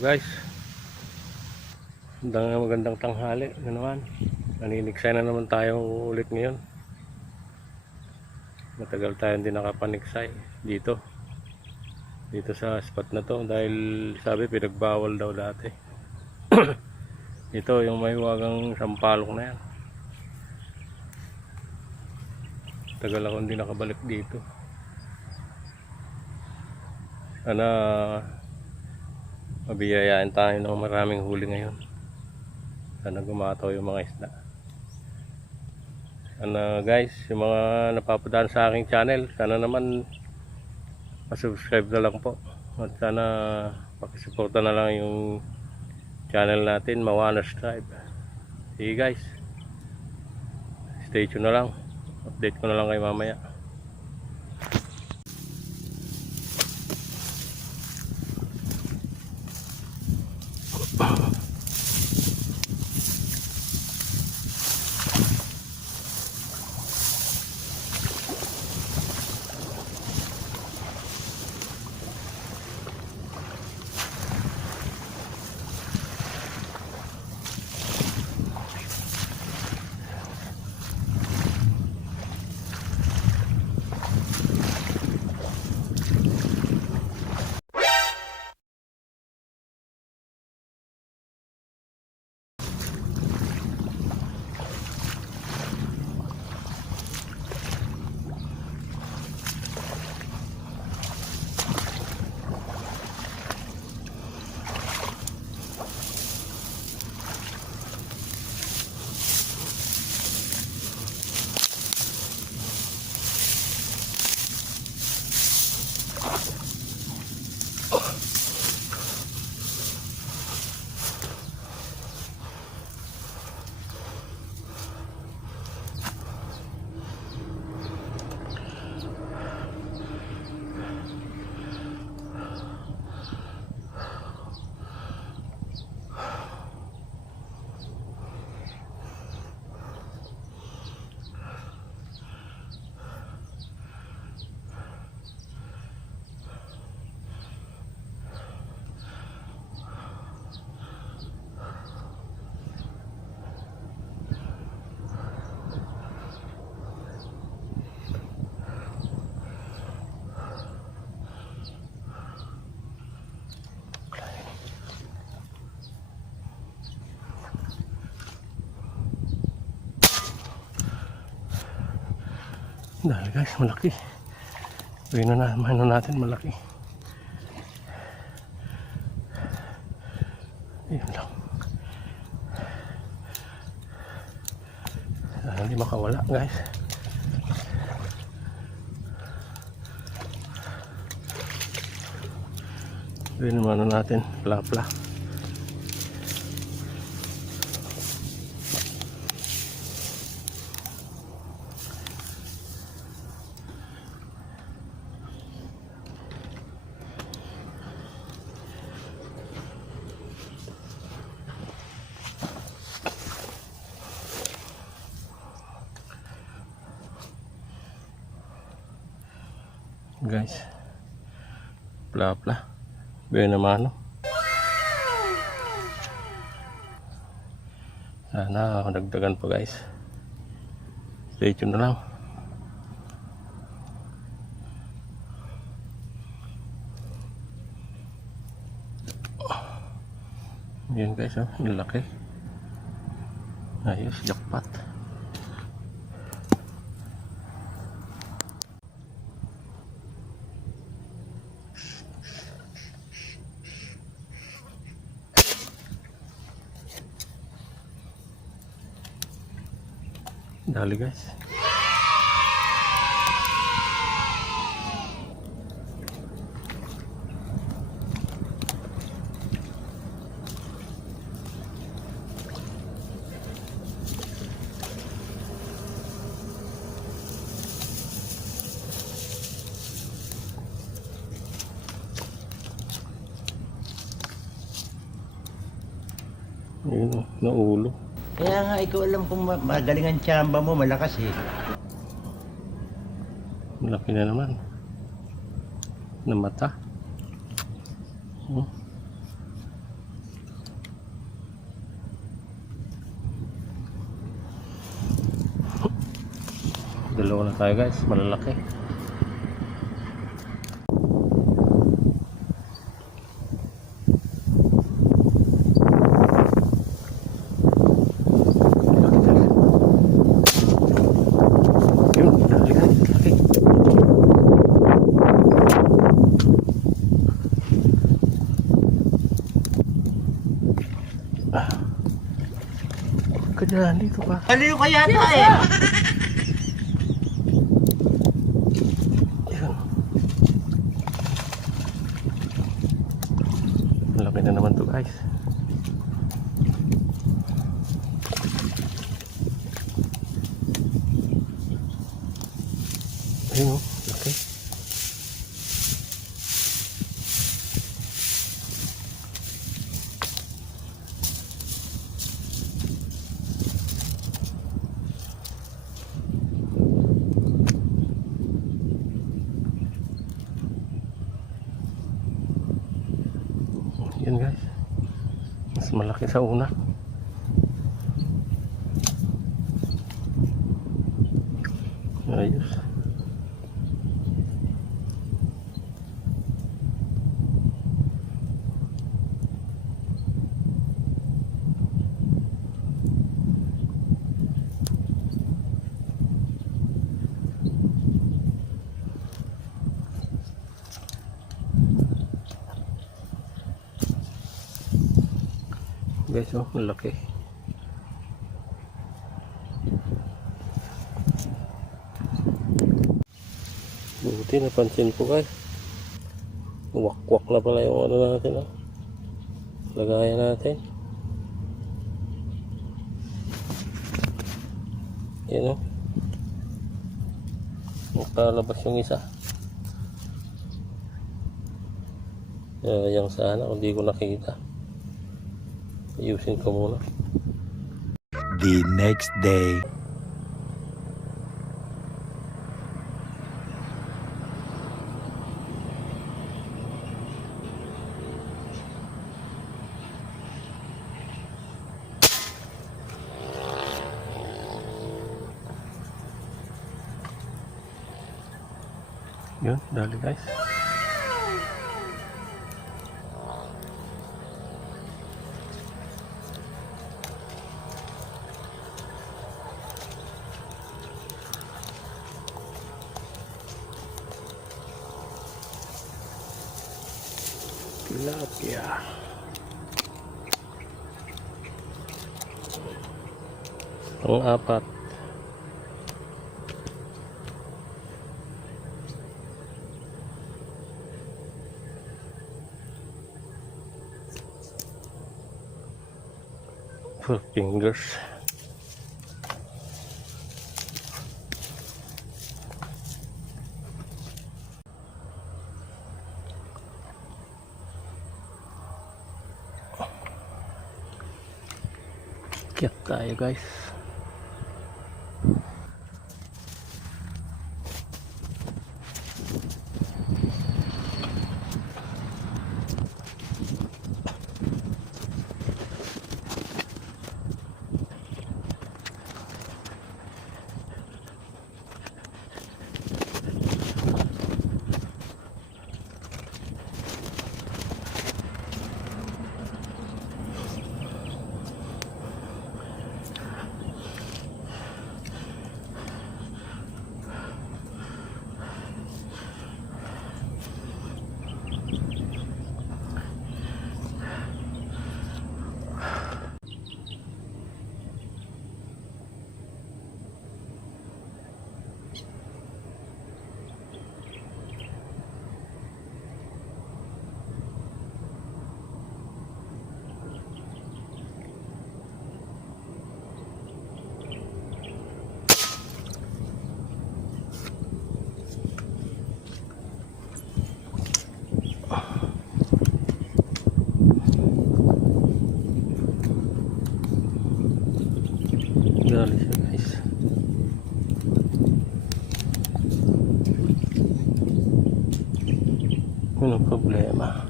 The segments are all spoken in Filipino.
guys, magandang tanghali na naman. Naniniksay na naman tayo ulit ngayon. Matagal tayo hindi nakapaniksay dito sa spot na to dahil sabi pinagbawal daw dati. Ito yung may wagang sampalok na yan. Tagal ako hindi nakabalik dito. Sana mabiyayain tayo ng maraming huli ngayon. Sana gumataw yung mga isda. Sana guys, yung mga napapadaan sa aking channel, sana naman pasubscribe na lang po. At sana pakisuporta na lang yung channel natin, Mawanas Tribe. Sige guys, stay tuned na lang. Update ko na lang kayo mamaya. Dahil guys, malaki. Pwede na natin malaki. Ayun lang. Hindi makawala guys. Pwede naman natin pla-pla. Guys, pla-pla. Bigyan naman no. Sana dagdagan pa guys. Stay tuned na lang. Yan guys, oh, yung laki. Ayos, jackpot. Dali guys. Ayun, naulo. Kaya nga ikaw alam kung magaling ang tsamba mo, malakas eh. Malaki na naman. Na mata. Dalawa na tayo guys, malalaki. Yun, dali guys, laki. Kaya dito ka. Aliw ka yata eh. Ayan. Malaki na naman to guys. Ayun oh, laki. Yan guys, mas malaki sa una. Ayos. Guys, oh, malaki. Buti napansin ko guys. Wakwak na pala yung ano natin, oh. Lagayan natin. Yan, oh. Nakalabas yung isa. Yung sana kung di ko nakita. Ayusin ko muna. The next day. Yun, dali guys. Tilapia. Ang apat. Four fingers. Kyak tayo guys. Gali siya guys. Ano problema?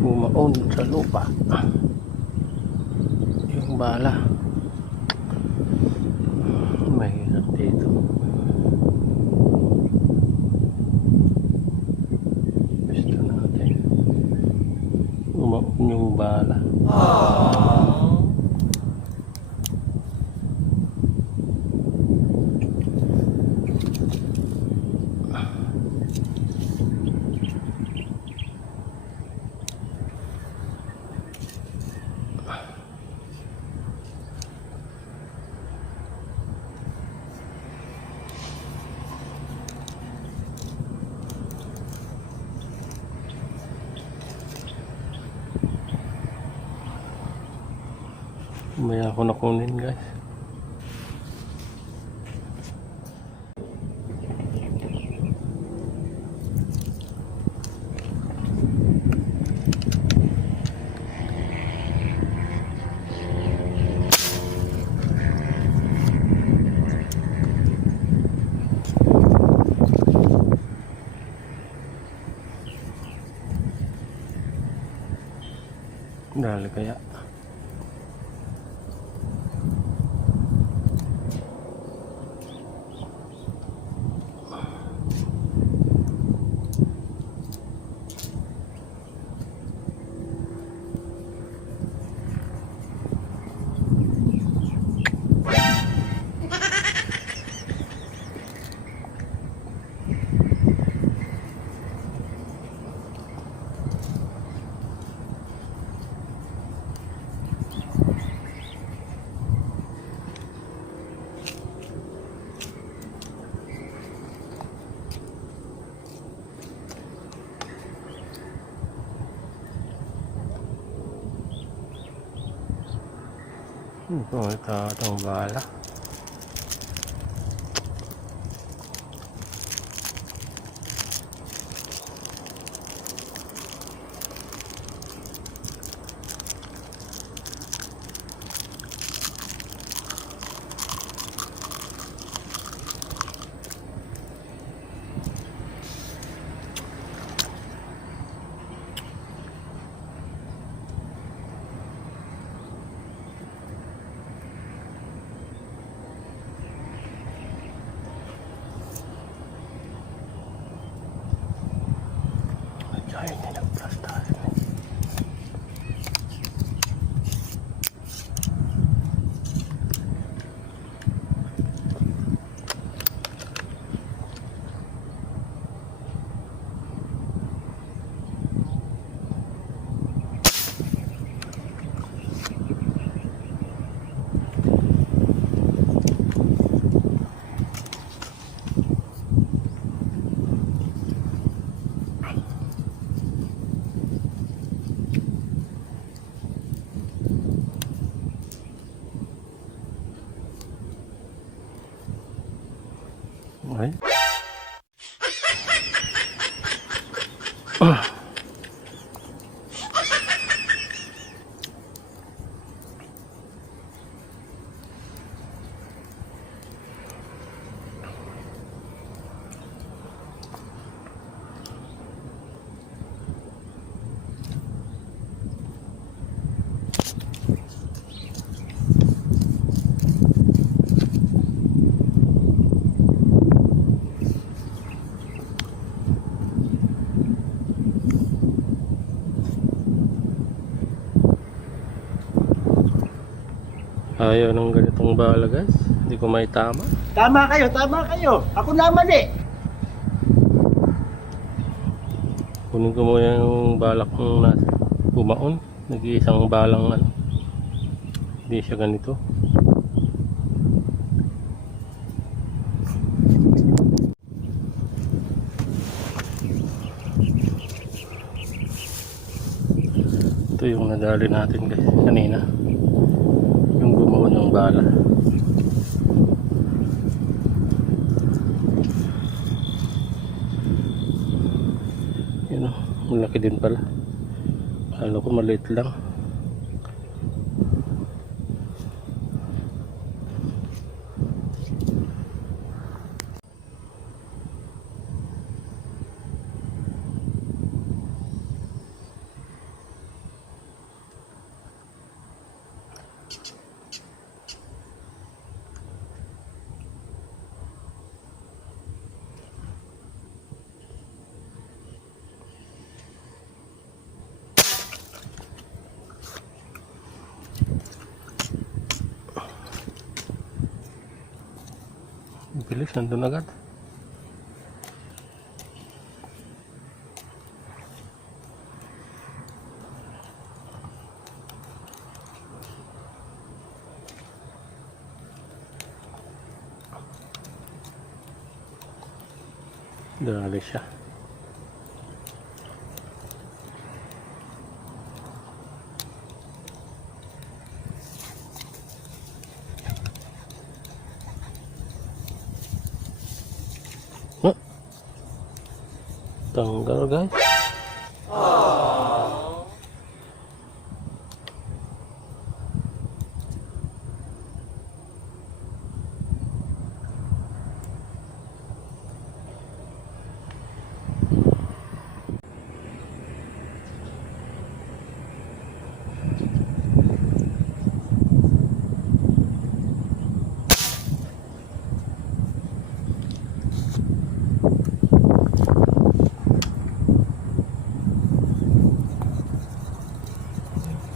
Bumaon sa lupa. Yung bala. Mahirap dito. bala. May ako na kunin guys. Dali kaya. Ito, itong bala. Ay, hindi nagplastahan. Ay. Ayaw ng ganitong bala guys. Hindi ko may tama. Tama kayo, tama kayo. Ako naman eh. Kunin ko mo yung balak ng nasa bumaon. Nag-iisang balang ano. Hindi siya ganito. Ito yung nadali natin guys kanina. Yung gumawa ng bala. Yun o, malaki din pala. Akala ko maliit lang. Bilis, nandun agad. Dali siya. Huh? Tanggal guys.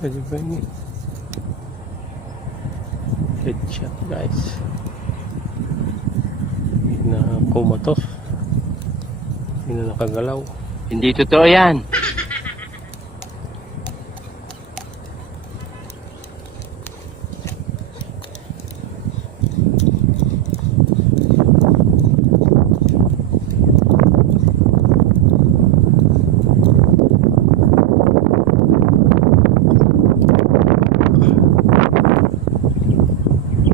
Pwede ba yun? Headshot guys. Hindi na kumatos. Hindi na nakagalaw. Hindi totoo yan.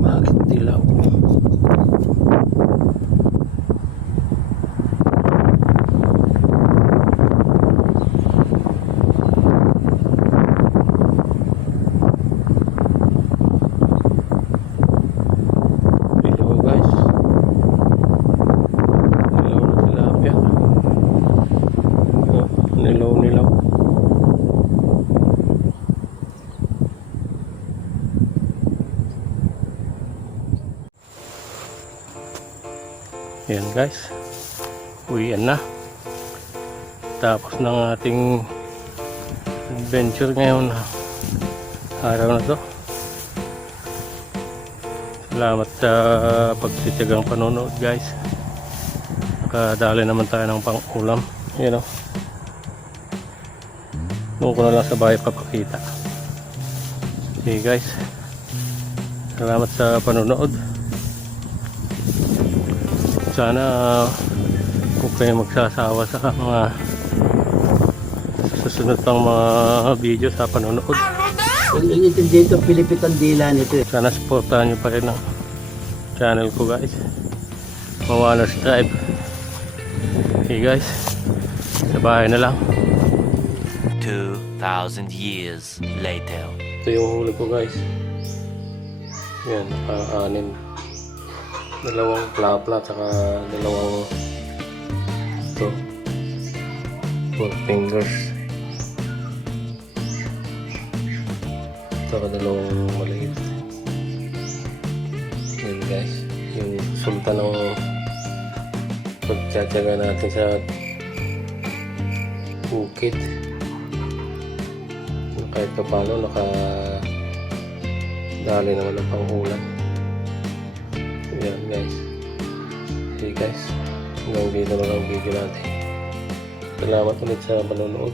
Bakit dilaw? Dilaw guys. Dilaw na tilapia. Oh, nilaw. Yan guys, uwian na. Tapos ng ating adventure ngayon araw na to. Salamat sa pagsitigang panonood guys. Nakadali naman tayo ng pang-ulam. Yan o. Doon ko na lang sa bahay papakita. Okay guys, salamat sa panonood. Sana huwag kayong magsasawa sa mga susunod pang mga video sa panonood. Kung inintindi ito, Pilipit ang dila nito. Sana supportahan nyo pa rin ang channel ko guys, Mawanas Tribe. Okay guys, sa bahay na lang. 2,000 years later. Ito yung huli ko guys. Yan, anim. Dalawang plapla saka dalawang ito 4 fingers saka dalawang maliit. Yan guys, yung resulta ng pagtsatsaga natin sa bukid. Kahit pa paano nakadali naman ang panghulan. Yan guys. Okay guys, hanggang dito na lang ang video natin. Salamat ulit sa panonood.